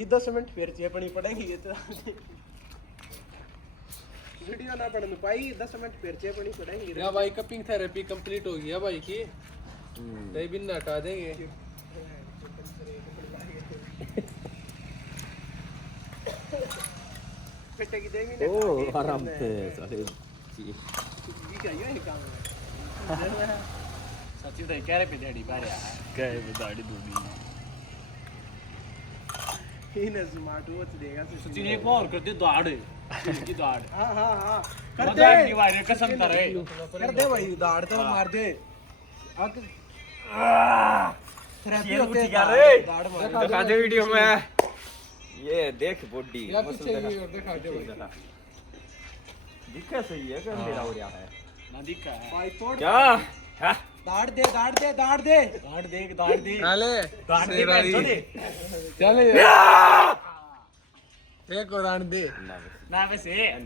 ये 10 मिनट फिर चेपनी पड़ेगी ये तो वीडियो ना पड़ने भाई 10 मिनट फिर चेपनी पड़ेगी या भाई कपिंग थेरेपी कंप्लीट हो गया भाई की दही बिन हटा देंगे पिटे की देवी ओ आराम से साले ये क्या ये काम है सच्ची तो कह रहे पे डैडी बारे कह दाढ़ी दूनी इन्हें स्मार्ट वॉच देगा सच्ची ने एक और कर दे दाढ़ की दाढ़ हाँ हाँ हाँ कर कर दे दे दीवार कसम कर रहे कर दे भाई दाढ़ तो मार दे थेरेपी होते है दाढ़ मार दिखा दे वीडियो में ये देख बॉडी या पीछे भी और दिखा दे भाई दिखा सही है कि अंधेरा हो रहा है ना दिखा है भाई तोड़ क्या हाँ? दाढ़ दे दाढ़ दे दाढ़ दे दाढ़ दे चले दाढ़ दे चले एक और आने दे ना वैसे